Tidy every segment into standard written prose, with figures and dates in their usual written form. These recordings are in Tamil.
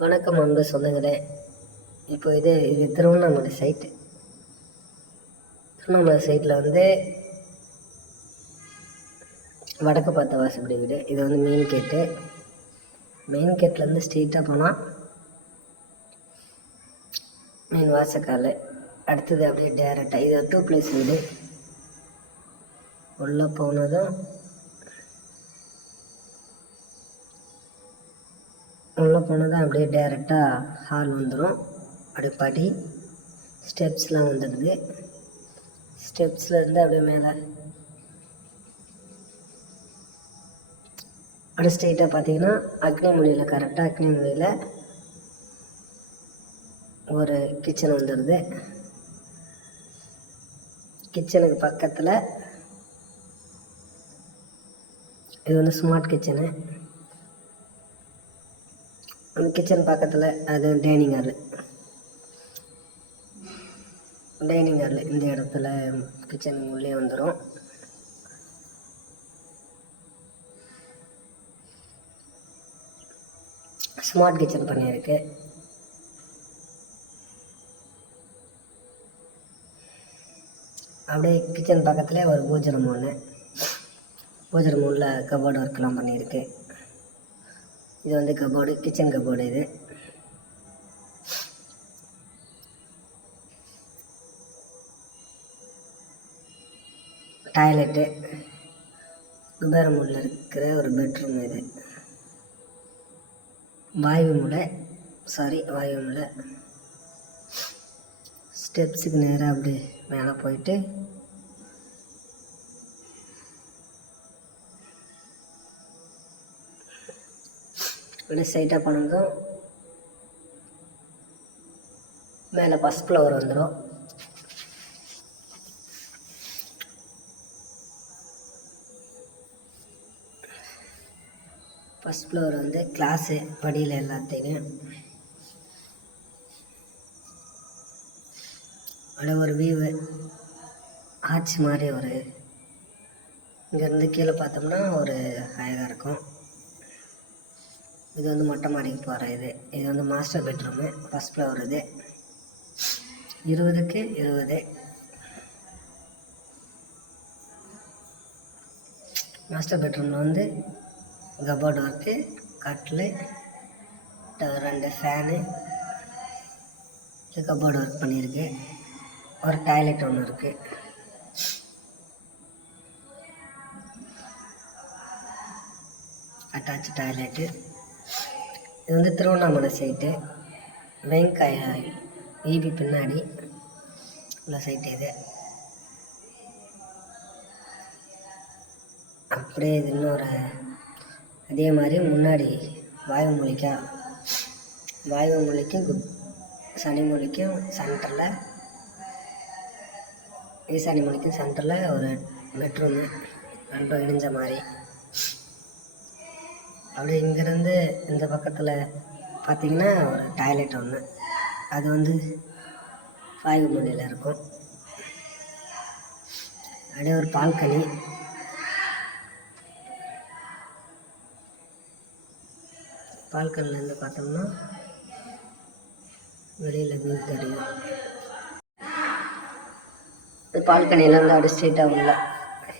வணக்கம் அன்பு சொந்தங்களே. இப்போ இது திருவண்ணாமலை சைட்டு. திருவண்ணாமலை சைட்டில் வடக்கு பார்த்த வாசப்படி வீடு. இது மெயின் கேட்டு. மெயின் கேட்லேருந்து ஸ்ட்ரெயிட்டாக போனால் மெயின் வாசக்கால். அடுத்தது அப்படியே டேரெக்டாக இது 2 பிளேஸ் வீடு. உள்ளே போனதும் அப்படியே டேரெக்டாக ஹால் வந்துடும். அப்படியே படி ஸ்டெப்ஸ்லாம் வந்துடுது. ஸ்டெப்ஸ்லேருந்து அப்படியே மேலே அப்படியே ஸ்ட்ரெயிட்டாக பார்த்தீங்கன்னா அக்னிமொழியில் கரெக்டாக அக்னிமொழியில் ஒரு கிச்சன் வந்துடுது. கிச்சனுக்கு பக்கத்தில் இது ஸ்மார்ட் கிச்சனு. அந்த கிச்சன் பக்கத்தில் அது டைனிங் ஹாலு. இந்த இடத்துல கிச்சன் உள்ளே வந்துடும். ஸ்மார்ட் கிச்சன் பண்ணியிருக்கு. அப்படியே கிச்சன் பக்கத்தில் ஒரு பூஜை ரூம் ஒன்று. பூஜை ரூம் உள்ள கபோர்டு ஒர்க்லாம் பண்ணியிருக்கு. இது கபோர்டு, கிச்சன் கபோர்டு. இது டாய்லெட்டு, குபேரம் உள்ள இருக்கிற ஒரு பெட்ரூம். இது வாயு மூலை. ஸ்டெப்ஸுக்கு நேராக அப்படி மேலே போயிட்டு அப்படியே சைட்டாக போனதும் மேலே ஃபஸ்ட் ஃப்ளோர் வந்துடும். ஃபஸ்ட் ஃப்ளோர் கிளாஸு படியில் எல்லாத்தையும் அப்படியே ஒரு வியூவு ஆர்ச் மாதிரி ஒரு இங்கேருந்து கீழே பார்த்தோம்னா ஒரு அழகாக இருக்கும். இது மொட்டை மாடிக்கு போகிற இது மாஸ்டர் பெட்ரூமு. First floor. இது 20க்கு 20. மாஸ்டர் பெட்ரூமில் கபோர்டு ஒர்க்கு, கட்டில், 2 ஃபேனு, கபோர்டு ஒர்க் பண்ணியிருக்கு. ஒரு டாய்லெட் ஒன்று இருக்குது. Attach toilet. இது திருவண்ணாமலை சைட்டு. வெங்காய ஈபி பின்னாடி உள்ள சைட்டு இது. அப்படியே இது இன்னொரு அதே மாதிரி முன்னாடி வாயு மூலிக்கும் சனி மூலிக்கும் சென்டரில், ஈசானி மூலிக்கும் சென்டரில் ஒரு பெட்ரூமு 2 இடிஞ்ச மாதிரி. அப்படியே இங்கேருந்து இந்த பக்கத்தில் பார்த்திங்கன்னா ஒரு டாய்லெட் ஒன்று. அது வாயு மூலையில் இருக்கும். அப்படியே ஒரு பால்கனி. பால்கனிலேருந்து பார்த்தோம்னா வெளியில் வியூ தெரியும். பால்கனிலேருந்து அப்படியே ஸ்ட்ரெயிட்டாக உள்ள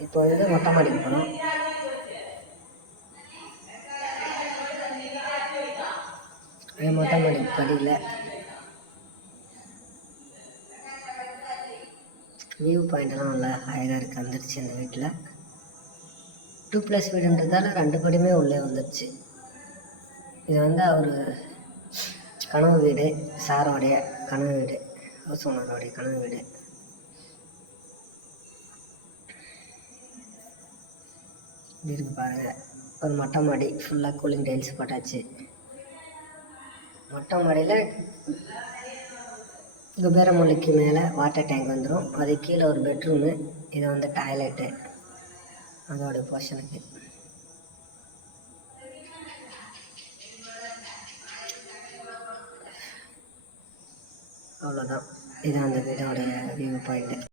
இப்போ மொட்டை மாடிக்கு போகிறோம். மொட்டை மாடி படியில் வியூ பாயிண்டெல்லாம் நல்லா அழகாக இருக்குது. வந்துடுச்சு அந்த வீட்டில். 2 பிளஸ் வீடுன்றதால 2 படியுமே உள்ளே வந்துடுச்சு. இது அவர் கனவு வீடு, சாரோடைய கனவு வீடு, ஹவுஸ் ஓனரோடைய கனவு வீடு. இப்படி இருக்கு பாருங்க. ஒரு மொட்டை மாடி ஃபுல்லாக கூலிங் டைல்ஸ் போட்டாச்சு. மொட்டை மாடியில் குபேரமொழிக்கு மேலே வாட்டர் டேங்க் வந்துடும். அது கீழே ஒரு பெட்ரூமு. இது டாய்லெட்டு அதோடைய போர்ஷனுக்கு. அவ்வளோதான். இது அந்த வீடோடைய வியூ பாயிண்ட்டு.